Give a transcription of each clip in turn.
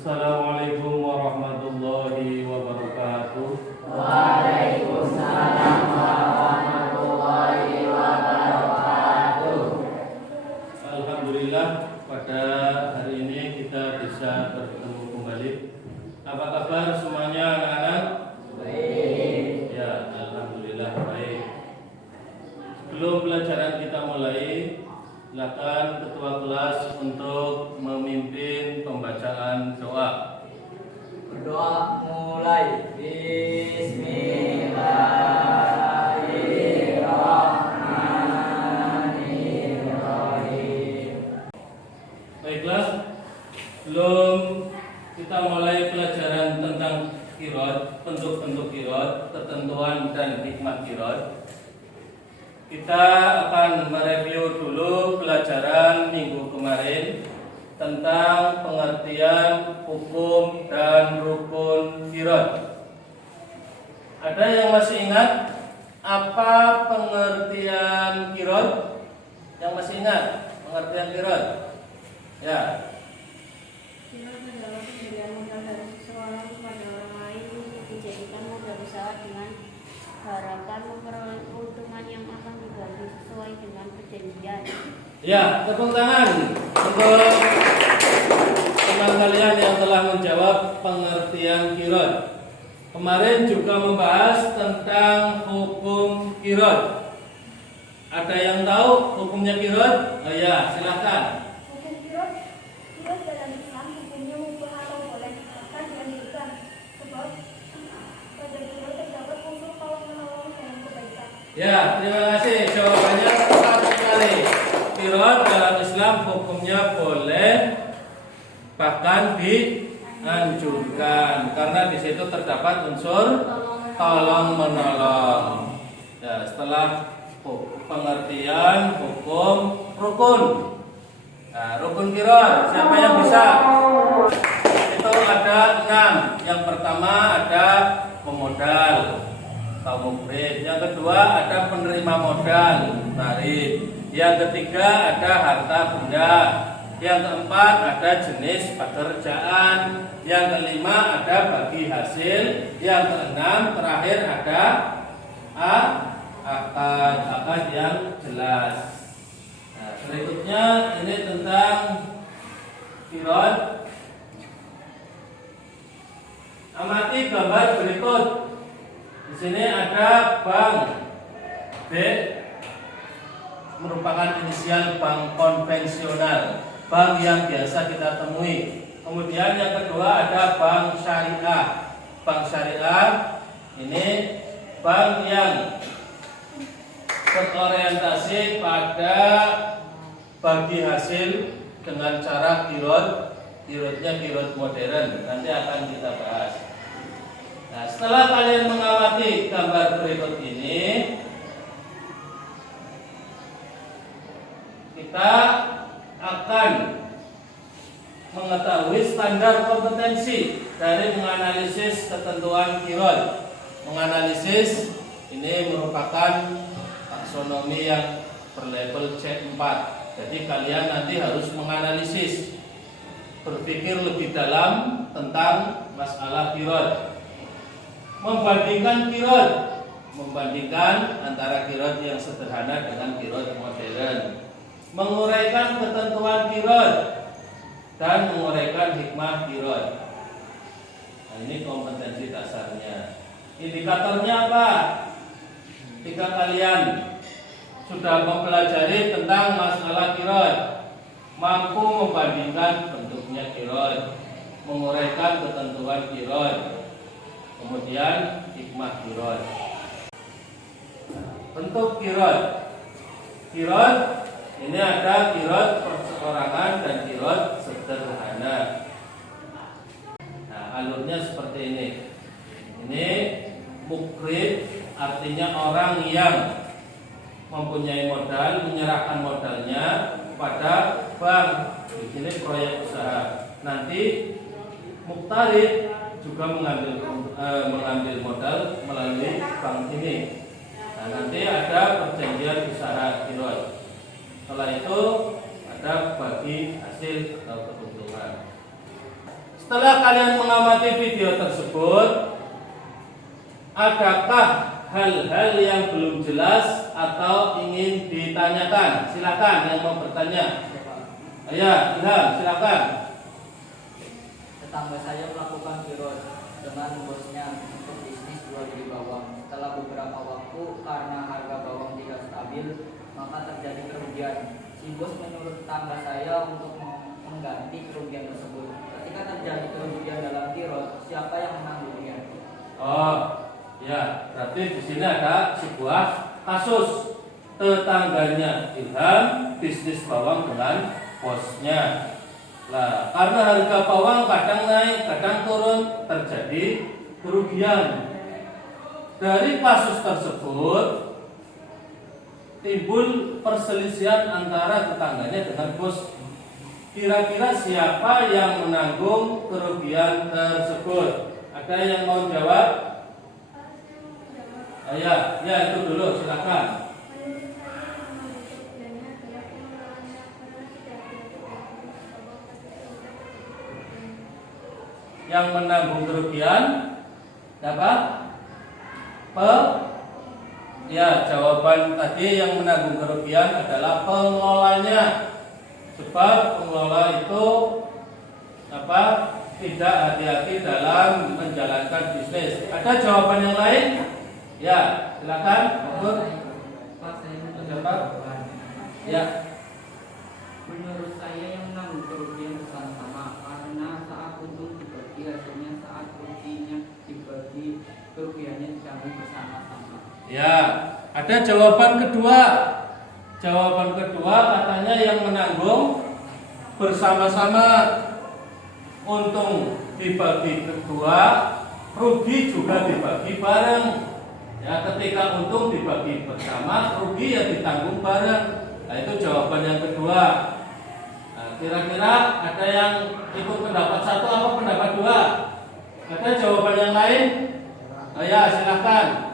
Assalamualaikum warahmatullahi wabarakatuh. Waalaikumsalam warahmatullahi wabarakatuh. Alhamdulillah pada hari ini kita bisa bertemu kembali. Apa kabar semuanya anak-anak? Baik. Ya, alhamdulillah baik. Sebelum pelajaran kita mulai, silakan ketua kelas untuk memimpin pembacaan doa. Berdoa mulai. Bismillahirrahmanirrahim. Baiklah, sebelum kita mulai pelajaran tentang qiraat, bentuk-bentuk qiraat, ketentuan dan hikmah qiraat, kita akan mereview dulu pelajaran minggu kemarin tentang pengertian hukum dan rukun qiraat. Ada yang masih ingat apa pengertian qiraat? Yang masih ingat pengertian qiraat? Ya. Qiraat adalah pemberian modal dari seseorang kepada orang lain untuk dijadikan modal usaha dengan harapan memperoleh keuntungan yang akan dibagi sesuai dengan perjanjian. Ya, tepuk tangan untuk teman kalian yang telah menjawab pengertian qiraat. Kemarin juga membahas tentang hukum qiraat. Ada yang tahu hukumnya qiraat? Oh ya, silakan. Hukum qiraat dalam Islam hukumnya mubah atau boleh, bahkan dianjurkan, sebab pada qiraat terdapat unsur tolong menolong dan kebaikan. Ya, terima kasih. Jawabannya tepat sekali. Qiraat dalam Islam hukumnya boleh, bahkan dianjurkan, karena di situ terdapat unsur tolong menolong. Ya, setelah pengertian hukum rukun. Nah, rukun qiraat siapa yang bisa? Itu ada 6. Yang pertama ada pemodal atau mukrid. Yang kedua ada penerima modal, tarik. Yang ketiga ada harta benda. Yang keempat ada jenis pekerjaan. Yang kelima ada bagi hasil. Yang keenam terakhir ada akad yang jelas. Nah, berikutnya ini tentang qiraat. Amati gambar berikut. Di sini ada bank B, merupakan inisial bank konvensional, bank yang biasa kita temui. Kemudian yang kedua ada bank syariah. Bank syariah ini bank yang berorientasi pada bagi hasil dengan cara qiraatnya qiraat modern. Nanti akan kita bahas. Nah, setelah kalian mengamati gambar berikut ini, kita akan mengetahui standar kompetensi dari menganalisis ketentuan qiraat. Menganalisis ini merupakan taksonomi yang berlevel C4. Jadi kalian nanti harus menganalisis, berpikir lebih dalam tentang masalah qiraat. Membandingkan qiraat, membandingkan antara qiraat yang sederhana dengan qiraat modern. Menguraikan ketentuan qiraat dan menguraikan hikmah qiraat. Nah, ini kompetensi dasarnya. Indikatornya apa? Jika kalian sudah mempelajari tentang masalah qiraat, mampu membandingkan bentuknya qiraat, menguraikan ketentuan qiraat, kemudian hikmah qiraat. Bentuk qiraat. Qiraat ini ada qiraat perseorangan dan qiraat sederhana. Nah, alurnya seperti ini. Ini mukrid, artinya orang yang mempunyai modal, menyerahkan modalnya kepada bank. Di sini proyek usaha. Nanti muktarid juga mengambil modal melalui bank ini. Nah, nanti ada perjanjian usaha qiraat. Setelah itu ada bagi hasil atau keuntungan. setelah kalian mengamati video tersebut, adakah hal-hal yang belum jelas atau ingin ditanyakan? Silakan yang mau bertanya. Ya, Ilham, silakan. Tetangga saya melakukan kirot dengan bosnya untuk bisnis jual beli bawang. Setelah beberapa waktu karena harga bawang tidak stabil, maka terjadi kerugian. Si bos menyuruh tetangga saya untuk mengganti kerugian tersebut. Ketika terjadi kerugian dalam kirot, siapa yang menanggungnya? Oh, ya, berarti di sini ada sebuah kasus tetangganya Ilham bisnis bawang dengan bosnya. Nah, karena harga bawang kadang naik, kadang turun, terjadi kerugian. Dari kasus tersebut timbul perselisihan antara tetangganya dengan bos. Kira-kira siapa yang menanggung kerugian tersebut? Ada yang mau jawab? Ya, itu dulu, silakan. Yang menanggung kerugian apa? Ya, jawaban tadi yang menanggung kerugian adalah pengelolanya. Sebab pengelola itu apa? Tidak hati-hati dalam menjalankan bisnis. Ada jawaban yang lain? Ya, silakan. Siapa? Ya. Menurut saya yang menanggung kerugian bersama-sama, karena saat untung dibagi hasilnya, saat ruginya dibagi kerugiannya ditanggung bersama-sama. Ya, ada jawaban kedua. Jawaban kedua katanya yang menanggung bersama-sama. Untung dibagi kedua, rugi juga dibagi bareng. Ya, ketika untung dibagi bersama, rugi ya ditanggung bareng. Nah, itu jawaban yang kedua. Nah, kira-kira ada yang ikut pendapat satu apa pendapat dua? Ada jawaban yang lain? Oh, ya, silakan.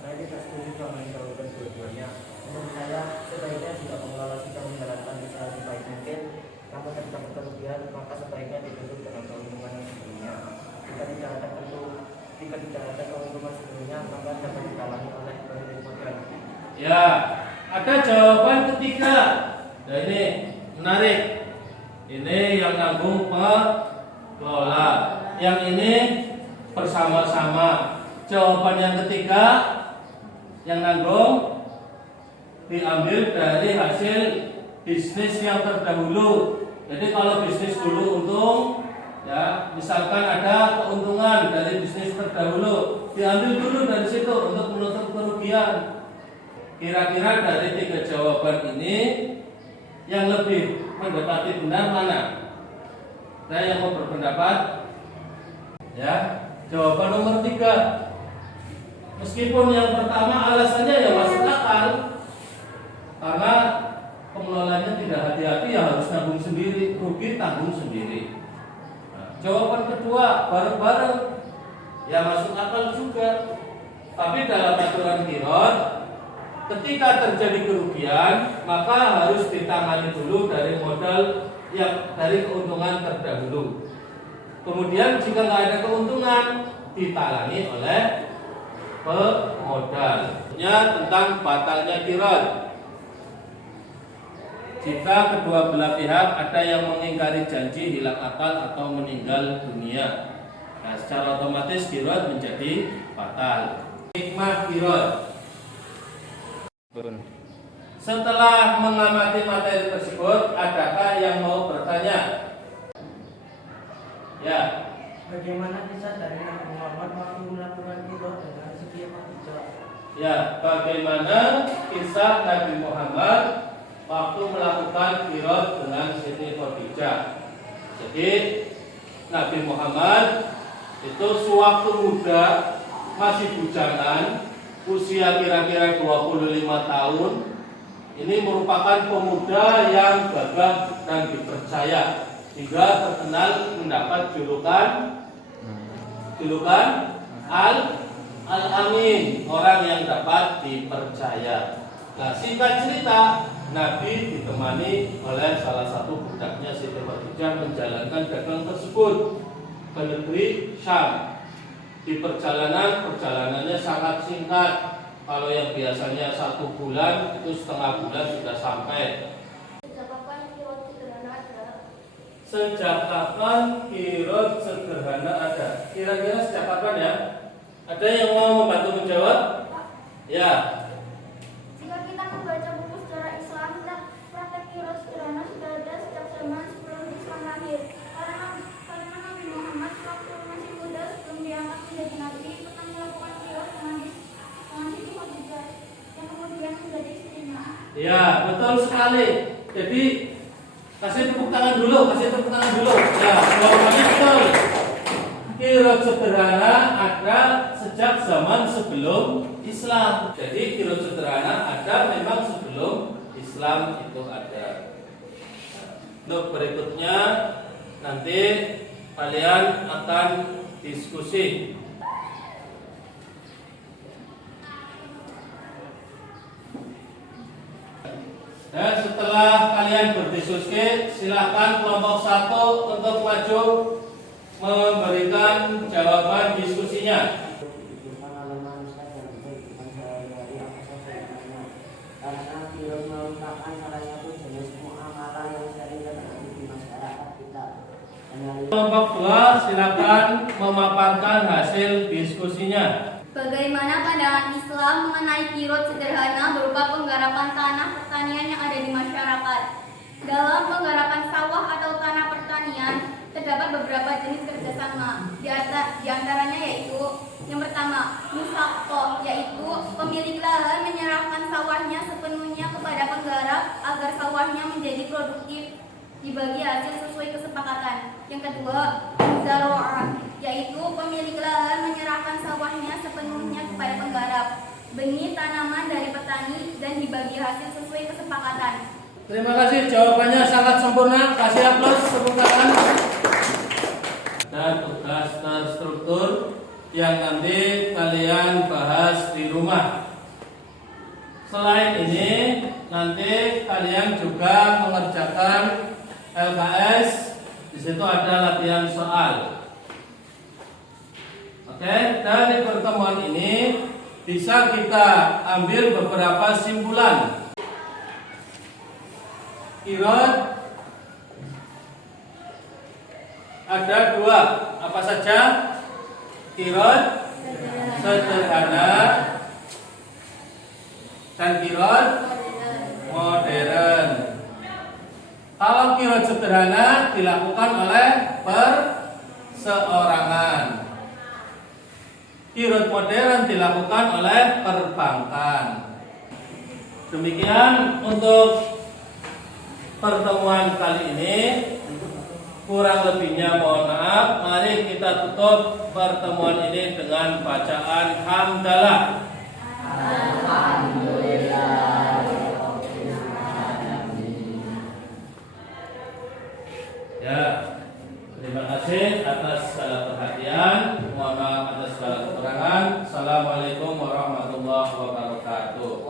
Saya tidak setuju sama jawaban dua-duanya. Menurut saya sebaiknya jika pengelola sudah menjalankan usaha sebaik mungkin, namun terdapat kerugian, maka sebaiknya ditutup dengan keuntungan yang sebelumnya. Jika tidak ada keuntungan sebelumnya, maka dapat ditalangi oleh pemilik modal. Ya, ada jawaban ketiga. Nah, ini menarik. Ini yang nanggung pengelola, yang ini bersama-sama. Jawaban yang ketiga yang nanggung diambil dari hasil bisnis yang terdahulu. Jadi kalau bisnis dulu untung, ya misalkan ada keuntungan dari bisnis terdahulu, diambil dulu dari situ untuk menutup kerugian. Kira-kira dari tiga jawaban ini yang lebih mendekati benar mana? Saya yang mau berpendapat, ya jawaban nomor 3. Meskipun yang pertama alasannya ya masuk akal, karena pengelolanya tidak hati-hati ya harus nanggung sendiri, rugi tanggung sendiri. Nah, jawaban kedua bareng-bareng ya masuk akal juga. Tapi dalam aturan kirot, ketika terjadi kerugian maka harus ditangani dulu dari modal yang dari keuntungan terdahulu. Kemudian jika nggak ada keuntungan ditalangi oleh pemodalnya. Tentang batalnya kirot, jika kedua belah pihak ada yang mengingkari janji, hilang akal atau meninggal dunia, nah secara otomatis kirot menjadi batal. Hikmah kirot. Setelah mengamati materi tersebut, adakah yang mau bertanya? Ya. Bagaimana kisah dari Nabi Muhammad waktu melakukan kirot dengan segi Khadijah? Ya, bagaimana kisah Nabi Muhammad waktu melakukan kirot dengan Siti Khadijah? Jadi Nabi Muhammad itu sewaktu muda, masih bujangan, usia kira-kira 25 tahun. Ini merupakan pemuda yang gagah dan dipercaya, hingga terkenal mendapat julukan Al-Amin, orang yang dapat dipercaya. Nah, singkat cerita, Nabi ditemani oleh salah satu budaknya Siti Khadijah menjalankan dagang tersebut ke negeri Syam. Di perjalanannya sangat singkat. Kalau yang biasanya 1 bulan itu setengah bulan sudah sampai. Sejak kapan kirot sederhana ada? Sejak kapan kirot sederhana ada? Kira-kira sejak kapan ya? Ada yang mau membantu menjawab? Ya. Jika kita membaca buku sejarah Islam, praktek kirot sederhana sudah ada sejak zaman sebelum Islam lahir. Karena Nabi Muhammad waktu masih muda sebelum diangkat menjadi nabi pernah melakukan kirot dengan Siti Khadijah yang kemudian menjadi istrinya. Ya, betul sekali. Jadi kasih tepuk tangan dulu. Ya, jawabannya betul. Kirot sederhana ada sejak zaman sebelum Islam. Jadi kirot sederhana ada memang sebelum Islam itu ada. Untuk berikutnya nanti kalian akan diskusi. Dan setelah kalian berdiskusi, silakan kelompok 1 untuk maju memberikan jawaban diskusinya. Pengalaman Ustaz dan kehidupan sehari-hari apa saja yang banyak. Karena kirot merupakan salah satu jenis muamalah yang sering terjadi di masyarakat kita. Dan hal ini Kelompok 2 silakan memaparkan hasil diskusinya. Bagaimana pandangan Islam mengenai kirot sederhana berupa penggarapan tanah pertanian yang ada di masyarakat? Dalam penggarapan sawah atau tanah pertanian, terdapat beberapa jenis kerjasama. Di antaranya yaitu yang pertama, musaqah, yaitu pemilik lahan menyerahkan sawahnya sepenuhnya kepada penggarap agar sawahnya menjadi produktif, dibagi hasil sesuai kesepakatan. Yang kedua, muzaro'ah, yaitu pemilik lahan menyerahkan sawahnya sepenuhnya kepada penggarap, benih tanaman dari petani dan dibagi hasil sesuai kesepakatan. Terima kasih, jawabannya sangat sempurna. Kasih aplaus, tepuk tangan. Dan tugas terstruktur yang nanti kalian bahas di rumah. Selain ini, nanti kalian juga mengerjakan LKS. Di situ ada latihan soal. Oke, dari pertemuan ini bisa kita ambil beberapa simpulan. Kirot ada 2. Apa saja? Kirot sederhana dan kirot modern. Kalau kirot sederhana dilakukan oleh perseorangan. Kirot modern dilakukan oleh perbankan. Demikian untuk pertemuan kali ini. Kurang lebihnya mohon maaf. Mari kita tutup pertemuan ini dengan bacaan hamdalah. Ya, terima kasih atas segala perhatian. Mohon maaf atas segala kekurangan. Assalamualaikum warahmatullahi wabarakatuh.